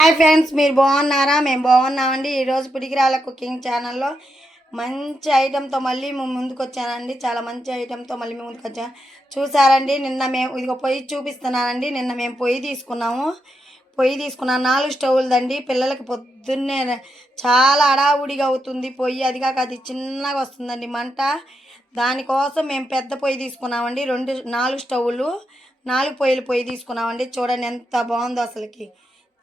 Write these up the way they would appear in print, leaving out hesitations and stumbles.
Hi friends, మీరు బాగున్నారా? మేము బాగున్నామండి. ఈరోజు పిడికిరాల కుకింగ్ ఛానల్లో మంచి ఐటెంతో మళ్ళీ మేము ముందుకు వచ్చానండి. చాలా మంచి ఐటెంతో మళ్ళీ మేము ముందుకు వచ్చాను. చూసారండి, నిన్న మేము ఇదిగో పొయ్యి చూపిస్తున్నానండి. నిన్న మేము పొయ్యి తీసుకున్నాము. 4 స్టవ్లదండి. పిల్లలకి పొద్దున్నే చాలా హడావుడిగా అవుతుంది పొయ్యి. అది కాక అది చిన్నగా వస్తుందండి మంట. దానికోసం మేము పెద్ద పొయ్యి తీసుకున్నామండి. 4 స్టవ్లు, 4 పొయ్యి తీసుకున్నామండి. చూడండి ఎంత బాగుందో అసలుకి.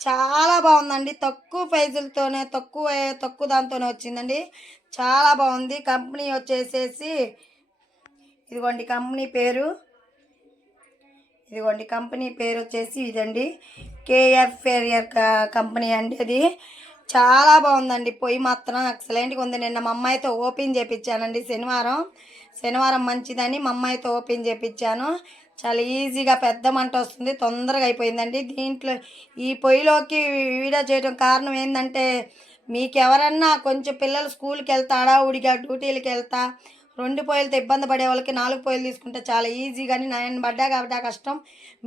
చాలా బాగుందండి. తక్కువ ప్రైజులతోనే తక్కువ దాంతోనే వచ్చిందండి. చాలా బాగుంది. కంపెనీ వచ్చేసేసి ఇదిగోండి కంపెనీ పేరు వచ్చేసి ఇదండి, కేఆర్ ఫెరియర్ కంపెనీ అండి. అది చాలా బాగుందండి. పొయ్యి మాత్రం ఎక్సలెంట్గా ఉంది. నిన్న మా అమ్మాయితో ఓపెన్ చేయించానండి. శనివారం మంచిదని మా అమ్మాయితో ఓపెన్ చేయించాను. చాలా ఈజీగా పెద్ద మంట వస్తుంది, తొందరగా అయిపోయిందండి. దీంట్లో ఈ పొయ్యిలోకి వీడియో చేయడం కారణం ఏంటంటే, మీకు ఎవరన్నా కొంచెం పిల్లలు స్కూల్కి వెళ్తా హడావుడిగా డ్యూటీలకి వెళ్తా 2 పొయ్యిలతో ఇబ్బంది పడే వాళ్ళకి 4 పొయ్యిలు తీసుకుంటే చాలా ఈజీగాని నేను పడ్డా కాబట్టి కష్టం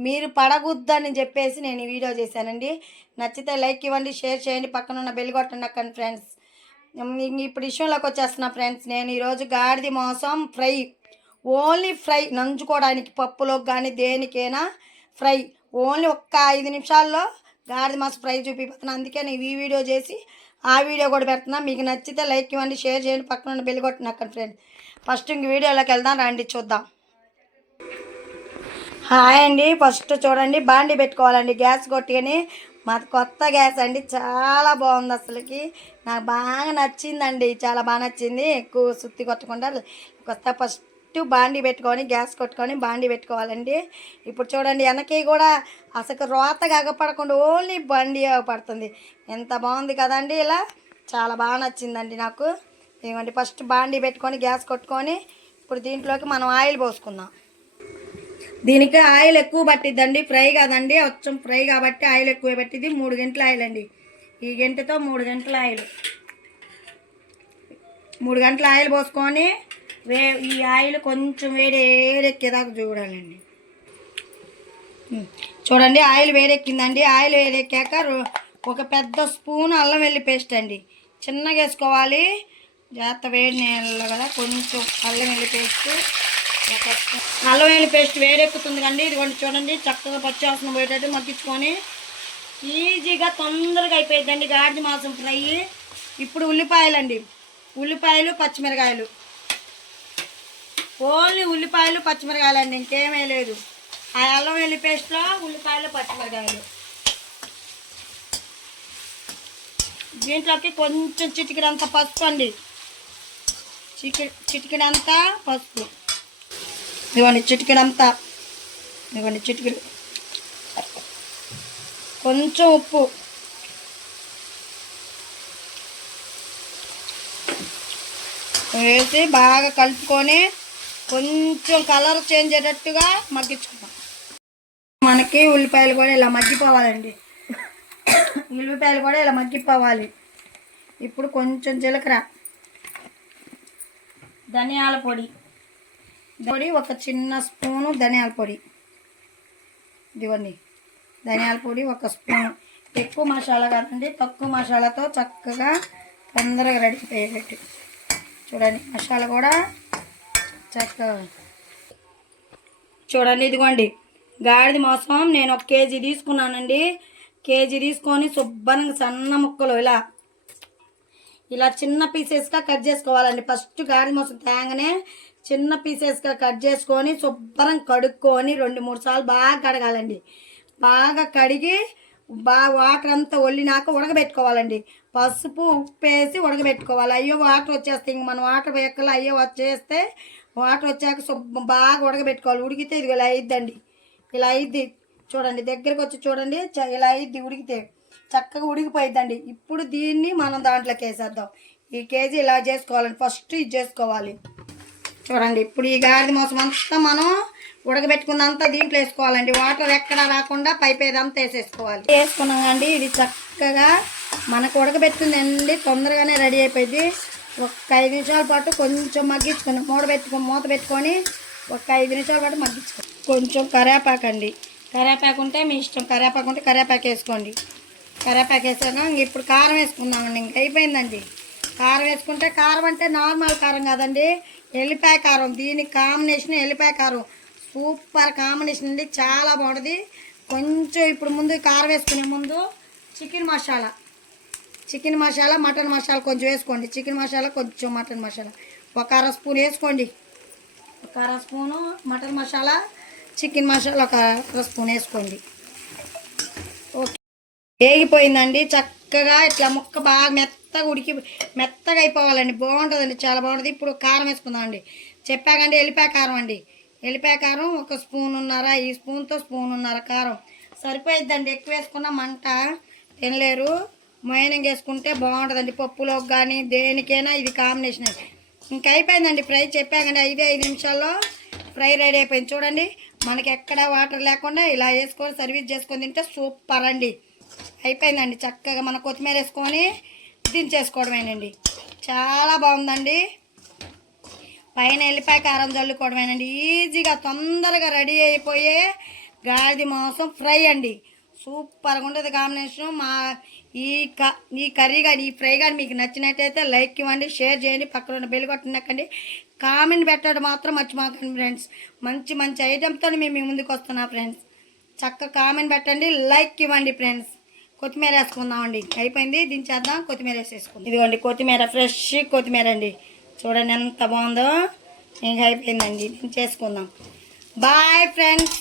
మీరు పడగొద్దని చెప్పేసి నేను ఈ వీడియో చేశానండి. నచ్చితే లైక్ ఇవ్వండి, షేర్ చేయండి, పక్కన ఉన్న బెల్ కొట్టండి అక్కడ ఫ్రెండ్స్. ఇప్పుడు విషయంలోకి వచ్చేస్తున్నా ఫ్రెండ్స్. నేను ఈరోజు గాడిద మాంసం ఫ్రై, ఓన్లీ ఫ్రై, నంచుకోవడానికి పప్పులోకి కానీ దేనికైనా ఫ్రై, ఓన్లీ ఒక్క 5 నిమిషాల్లో గాడిద మాంసం ఫ్రై చూపిపోతున్నా. అందుకే నేను ఈ వీడియో చేసి ఆ వీడియో కూడా పెడుతున్నా. మీకు నచ్చితే లైక్ ఇవ్వండి, షేర్ చేయండి, పక్కన ఉన్న బెల్ కొట్టండి అక్కడ ఫ్రెండ్స్. ఫస్ట్ ఇంక వీడియోలోకి వెళ్దాం రండి, చూద్దాం. హాయ్ అండి. ఫస్ట్ చూడండి, బాండి పెట్టుకోవాలండి. గ్యాస్ కొట్టుకొని మాది కొత్త గ్యాస్ అండి. చాలా బాగుంది అసలుకి. నాకు బాగా నచ్చిందండి, చాలా బాగా నచ్చింది. ఎక్కువ సుత్తి కొట్టకుండా ఫస్ట్ బాండి పెట్టుకొని గ్యాస్ కొట్టుకొని బాండి పెట్టుకోవాలండి. ఇప్పుడు చూడండి, వెనక్కి కూడా అసలు రోత కాగపడకుండా ఓన్లీ బండి పడుతుంది. ఎంత బాగుంది కదండి. ఇలా చాలా బాగా నచ్చిందండి నాకు. ఇదిగోండి, ఫస్ట్ బాండి పెట్టుకొని గ్యాస్ కొట్టుకొని ఇప్పుడు దీంట్లోకి మనం ఆయిల్ పోసుకుందాం. దీనికి ఆయిల్ ఎక్కువ పట్టిద్దండి, ఫ్రై కాదండి, వచ్చం ఫ్రై కాబట్టి ఆయిల్ ఎక్కువ పట్టిద్ది. 3 గంటల ఆయిల్ అండి. ఈ గంటతో 3 గంటల ఆయిల్, 3 గంటల ఆయిల్ పోసుకొని ఈ ఆయిల్ కొంచెం వేడెక్కేదాకా చూడాలండి. చూడండి, ఆయిల్ వేడెక్కిందండి. ఆయిల్ వేడెక్కాక ఒక పెద్ద స్పూన్ అల్లం వెల్లి పేస్ట్ అండి, చిన్నగా వేసుకోవాలి. జాగ్రత్త, వేడి నీళ్ళు కదా. కొంచెం అల్లం వెల్లి పేస్ట్ వేడెక్కుతుంది కండి. ఇదిగోండి చూడండి, చక్కగా పచ్చివాసన పోయేటట్టు మగ్గించుకొని ఈజీగా తొందరగా అయిపోయిందండి గాడిద మాంసం ఫ్రై. ఇప్పుడు ఉల్లిపాయలు పచ్చిమిరకాయలు, ఓన్లీ ఉల్లిపాయలు పచ్చిమిరకాయలు అండి, ఇంకేమీ లేదు. ఆ అల్లం వెల్లి పేస్ట్లో ఉల్లిపాయలు పచ్చిమిరకాయలు. దీంట్లోకి కొంచెం చిటికెడంత పసుపు అండి, చిటికెడంతా పసుపు. ఇవ్వండి చిటికెడంతా, ఇవ్వండి చిటికెడు. కొంచెం ఉప్పు, వేసి బాగా కలుపుకొని కొంచెం కలర్ చేంజ్ అయ్యేటట్టుగా మగ్గించుకుంటాం. మనకి ఉల్లిపాయలు కూడా ఇలా మగ్గిపోవాలండి. ఉల్లిపాయలు కూడా ఇలా మగ్గిపోవాలి. ఇప్పుడు కొంచెం జీలకర్ర, ధనియాల పొడి, ఒక చిన్న స్పూను ధనియాల పొడి. ఇదిగోండి ధనియాల పొడి 1 స్పూను. ఎక్కువ మసాలా కాదండి, తక్కువ మసాలాతో చక్కగా తొందరగా రెడీ అయ్యేటట్టు చూడండి. మసాలా కూడా చక్కగా చూడండి. ఇదిగోండి గాడిద మాంసం నేను 1 కేజీ తీసుకున్నానండి. కేజీ తీసుకొని శుభ్రంగా సన్న ముక్కలు ఇలా చిన్న పీసెస్గా కట్ చేసుకోవాలండి. ఫస్ట్ గాడిద మాంసం తేగానే చిన్న పీసెస్గా కట్ చేసుకొని శుభ్రం కడుక్కొని 2-3 సార్లు బాగా కడగాలండి. బాగా కడిగి వాటర్ అంతా ఒళ్ళినాక ఉడకబెట్టుకోవాలండి. పసుపు ఉప్పు వేసి ఉడకబెట్టుకోవాలి. అయ్యో వాటర్ వచ్చేస్తే ఇంక మనం వాటర్ వేయక్కల, అయ్యో వచ్చేస్తే వాటర్ వచ్చాక బాగా ఉడకబెట్టుకోవాలి. ఉడికితే ఇది ఇలా అయిద్దండి, ఇలా అయిద్ది చూడండి. దగ్గరకు వచ్చి చూడండి, ఇలా అయిద్ది. ఉడికితే చక్కగా ఉడికిపోయిద్దండి. ఇప్పుడు దీన్ని మనం దాంట్లోకి వేసేద్దాం. ఈ కేజీ ఇలా చేసుకోవాలండి. ఫస్ట్ ఇది చేసుకోవాలి చూడండి. ఇప్పుడు ఈ గాడిద మాంసం అంతా మనం ఉడకబెట్టుకున్నంతా దీంట్లో వేసుకోవాలండి. వాటర్ ఎక్కడా రాకుండా పైపేదంతా వేసేసుకోవాలి. వేసుకున్నాం అండి. ఇది చక్కగా మనకు ఉడకబెట్టిందండి, తొందరగానే రెడీ అయిపోయింది. ఒక 5 నిమిషాల పాటు కొంచెం మగ్గించుకొని మూత పెట్టుకొని ఒక 5 నిమిషాల పాటు మగ్గించుకోండి. కొంచెం కరివేపాకు అండి, కరివేపాకు ఉంటే మీ ఇష్టం, కరివేపాకు ఉంటే కరివేపాకు వేసుకోండి. కరివేపాకు వేసాను. ఇంక ఇప్పుడు కారం వేసుకుందామండి. ఇంక అయిపోయిందండి. కారం వేసుకుంటే, కారం అంటే నార్మల్ కారం కాదండి, ఎల్లిపాయ కారం. దీనికి కాంబినేషన్ ఎల్లిపాయ కారం. సూపర్ కాంబినేషన్ అండి, చాలా బాగుంటుంది. కొంచెం ఇప్పుడు ముందు కారం వేసుకునే ముందు చికెన్ మసాలా మటన్ మసాలా కొంచెం వేసుకోండి. చికెన్ మసాలా కొంచెం, మటన్ మసాలా ఒక అర స్పూన్ వేసుకోండి. ఒక అర spoon mutton masala, chicken masala ఒక అర స్పూన్ వేసుకోండి. ఓకే, వేగిపోయిందండి చక్కగా. ఇట్లా ముక్క బాగా మెత్తగా అయిపోవాలండి. బాగుంటుందండి, చాలా బాగుంటుంది. ఇప్పుడు కారం వేసుకుందామండి. చెప్పాకండి ఎల్లిపాయ కారం అండి. ఎల్లిపాయ కారం ఒక స్పూనున్నర, ఈ స్పూన్తో స్పూనున్నర కారం సరిపోయిద్దండి. ఎక్కువ వేసుకున్న మంట తినలేరు. మైనంగా వేసుకుంటే బాగుంటుందండి. పప్పులోకి కానీ దేనికైనా ఇది కాంబినేషన్. ఇంకా అయిపోయిందండి ఫ్రై. చెప్పాకండి 5 నిమిషాల్లో ఫ్రై రెడీ అయిపోయింది. చూడండి, మనకి ఎక్కడ వాటర్ లేకుండా ఇలా వేసుకొని సర్వీస్ చేసుకొని తింటే సూపర్ అండి. అయిపోయిందండి. చక్కగా మన కొత్తిమీర వేసుకొని దించేసుకోవడమేనండి. చాలా బాగుందండి. పైన ఎల్లిపాయ కారం చల్లుకోవడమేనండి. ఈజీగా తొందరగా రెడీ అయిపోయే గాడిద మాంసం ఫ్రై అండి. సూపర్గా ఉంటుంది కాంబినేషన్. ఈ కర్రీ కానీ, ఈ ఫ్రై కానీ మీకు నచ్చినట్టయితే లైక్ ఇవ్వండి, షేర్ చేయండి, పక్కన ఉన్న బెల్ కొట్టనక్కండి, కామెంట్ పెట్టడం మాత్రం మర్చిపోకండి ఫ్రెండ్స్. మంచి మంచి ఐటెంతో మేము మీ ముందుకు వస్తున్నా ఫ్రెండ్స్. చక్కగా కామెంట్ పెట్టండి, లైక్ ఇవ్వండి ఫ్రెండ్స్. కొత్తిమీర వేసుకుందామండి. అయిపోయింది, దించేద్దాం. కొత్తిమీర వేసేసుకుందాం. ఇదిగోండి కొత్తిమీర, ఫ్రెష్ కొత్తిమీర అండి. చూడండి ఎంత బాగుందో. ఇంకా అయిపోయిందండి, దించేసుకుందాం. Bye friends.